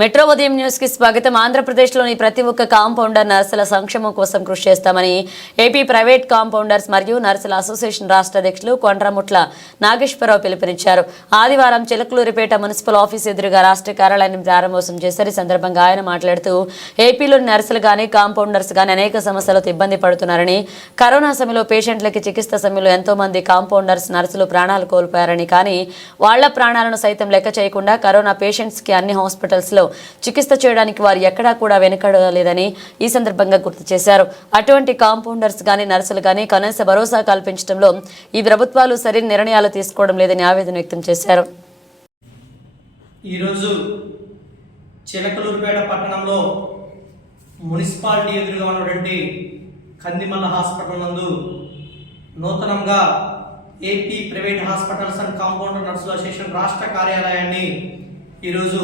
Metro ఉదయం news కి స్వాగతం. ఆంధ్రప్రదేశ్లోని ప్రతి ఒక్క కాంపౌండర్ నర్సుల సంక్షేమం కోసం కృషి చేస్తామని ఏపీ ప్రైవేట్ కాంపౌండర్స్ మరియు నర్సుల అసోసియేషన్ రాష్ట్ర అధ్యక్షులు కొండ్రముట్ల నాగేశ్వరరావు పిలుపునిచ్చారు. ఆదివారం చిలకలూరిపేట మున్సిపల్ ఆఫీస్ ఎదురుగా రాష్ట్ర కార్యాలయాన్ని ప్రారంభోత్సవం చేశారు. ఈ సందర్భంగా ఆయన మాట్లాడుతూ ఏపీలోని నర్సులు గానీ కాంపౌండర్స్ గానీ అనేక సమస్యలతో ఇబ్బంది పడుతున్నారని, కరోనా సమయంలో పేషెంట్లకి చికిత్స సమయంలో ఎంతో మంది కాంపౌండర్స్ నర్సులు ప్రాణాలు కోల్పోయారని, కానీ వాళ్ల ప్రాణాలను సైతం లెక్క చేయకుండా కరోనా పేషెంట్స్ కి అన్ని హాస్పిటల్స్ లో చికిత్స చేయడానికి వారు ఎక్కడా కూడా వెనుకడలేదని ఈ సందర్భంగా గుర్తు చేశారు. అటువంటి కాంపౌండర్స్ గానీ నర్సులు గానీ కనీస భరోసా కల్పించడంలో ఈ ప్రభుత్వాలు సరైన నిర్ణయాలు తీసుకోవడం లేదని ఆవేదన వ్యక్తం చేశారు. ఈరోజు చిలకలూరుపేట పట్టణంలో మున్సిపాలిటీ ఎదురుగా ఉన్నటువంటి కందిమల్ల హాస్పిటల్ నందు నూతనంగా AP private hospitals and compounder నర్సుల అసోసియేషన్ రాష్ట్ర కార్యాలయాన్ని ఈరోజు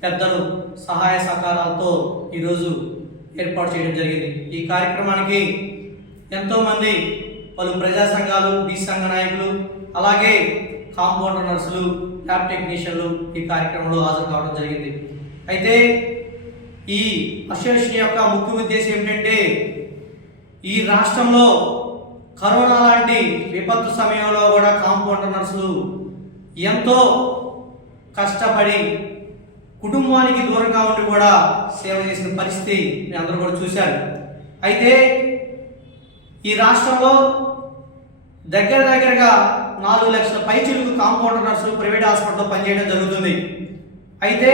పెద్దలు సహాయ సహకారాలతో ఈరోజు ఏర్పాటు చేయడం జరిగింది. ఈ కార్యక్రమానికి ఎంతోమంది పలు ప్రజా సంఘాలు, బీ సంఘ నాయకులు, అలాగే కాంపౌండర్ నర్సులు, ల్యాబ్ టెక్నీషియన్లు ఈ కార్యక్రమంలో హాజరు కావడం జరిగింది. అయితే ఈ అసోసియేషన్ యొక్క ముఖ్య ఉద్దేశం ఏమిటంటే, ఈ రాష్ట్రంలో కరోనా లాంటి విపత్తు సమయంలో కూడా కాంపౌండర్ నర్సులు ఎంతో కష్టపడి కుటుంబానికి దూరంగా ఉండి కూడా సేవ చేసిన పరిస్థితి మీ అందరూ కూడా చూశారు. అయితే ఈ రాష్ట్రంలో దగ్గరగా 4 లక్షల పైచిలుకు కాంపౌండర్ నర్సులు ప్రైవేట్ హాస్పిటల్లో పనిచేయడం జరుగుతుంది. అయితే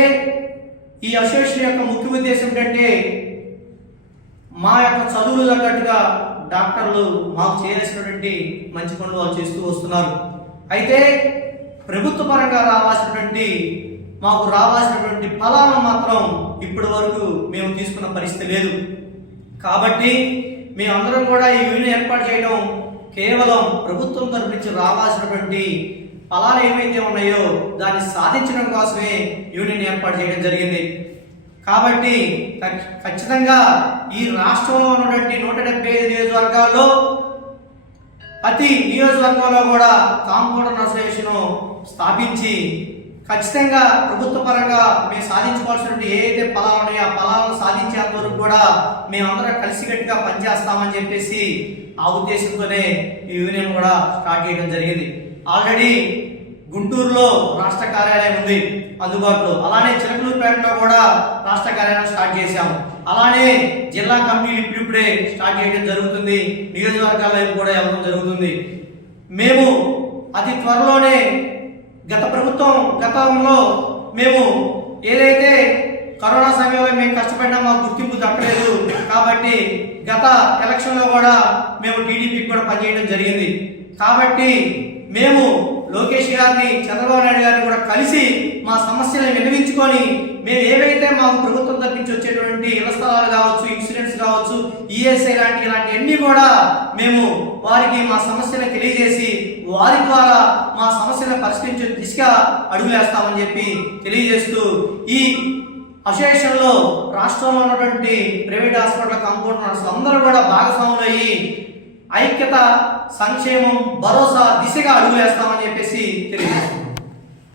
ఈ అసోసియేషన్ యొక్క ముఖ్య ఉద్దేశం ఏంటంటే, మా యొక్క చదువులు తగ్గట్టుగా డాక్టర్లు మాకు చేయాల్సినటువంటి మంచి పనులు వాళ్ళు చేస్తూ వస్తున్నారు. అయితే ప్రభుత్వ పరంగా మాకు రావాల్సినటువంటి ఫలాలను మాత్రం ఇప్పటి వరకు మేము తీసుకున్న పరిస్థితి లేదు. కాబట్టి మేమందరం కూడా ఈ యూనియన్ ఏర్పాటు చేయడం కేవలం ప్రభుత్వం తరపు నుంచి రావాల్సినటువంటి ఫలాలు ఏమైతే ఉన్నాయో దాన్ని సాధించడం కోసమే యూనియన్ ఏర్పాటు చేయడం జరిగింది. కాబట్టి ఖచ్చితంగా ఈ రాష్ట్రంలో ఉన్నటువంటి 175 నియోజకవర్గాల్లో ప్రతి నియోజకవర్గంలో కూడా కాంపౌండర్ అసోసియేషన్ స్థాపించి ఖచ్చితంగా ప్రభుత్వ పరంగా మేము సాధించుకోవాల్సినటువంటి ఏదైతే ఫలాలు ఉన్నాయో ఆ ఫలాలను సాధించేంత వరకు కూడా మేమందరం కలిసికట్టుగా పనిచేస్తామని చెప్పేసి ఆ ఉద్దేశంతోనే ఈ యూనియన్ కూడా స్టార్ట్ చేయడం జరిగింది. ఆల్రెడీ గుంటూరులో రాష్ట్ర కార్యాలయం ఉంది అందుబాటులో, అలానే చిలకలూరుపేటలో కూడా రాష్ట్ర కార్యాలయం స్టార్ట్ చేశాము. అలానే జిల్లా కమిటీలు ఇప్పుడిప్పుడే స్టార్ట్ చేయడం జరుగుతుంది, నియోజకవర్గాల్లో కూడా ఇవ్వడం జరుగుతుంది. మేము అతి త్వరలోనే గతంలో మేము ఏదైతే కరోనా సమయంలో మేము కష్టపడినా మాకు గుర్తింపు దక్కలేదు కాబట్టి గత ఎలక్షన్లో కూడా మేము టీడీపీకి కూడా పనిచేయడం జరిగింది. కాబట్టి మేము లోకేష్ గారిని, చంద్రబాబు నాయుడు గారిని కూడా కలిసి మా సమస్యలను విన్నవించుకొని మేము ఏవైతే మాకు ప్రభుత్వం తప్పించి వచ్చేటువంటి ఇళ్ల స్థలాలు కావచ్చు, ఇన్సూరెన్స్ కావచ్చు, ఈఎస్ఐ ఇలాంటివన్నీ కూడా మేము వారికి మా సమస్యలను తెలియజేసి వారి ద్వారా మా సమస్యలను పరిష్కరించే దిశగా అడుగులేస్తామని చెప్పి తెలియజేస్తూ, ఈ అసోసియేషన్ లో రాష్ట్రంలో ఉన్నటువంటి ప్రైవేట్ హాస్పిటల్ కాంపౌండర్ నర్సులు అందరూ కూడా భాగస్వాములు అయ్యి ఐక్యత, సంక్షేమం, భరోసా దిశగా అడుగులేస్తామని చెప్పేసి తెలియజేస్తాం.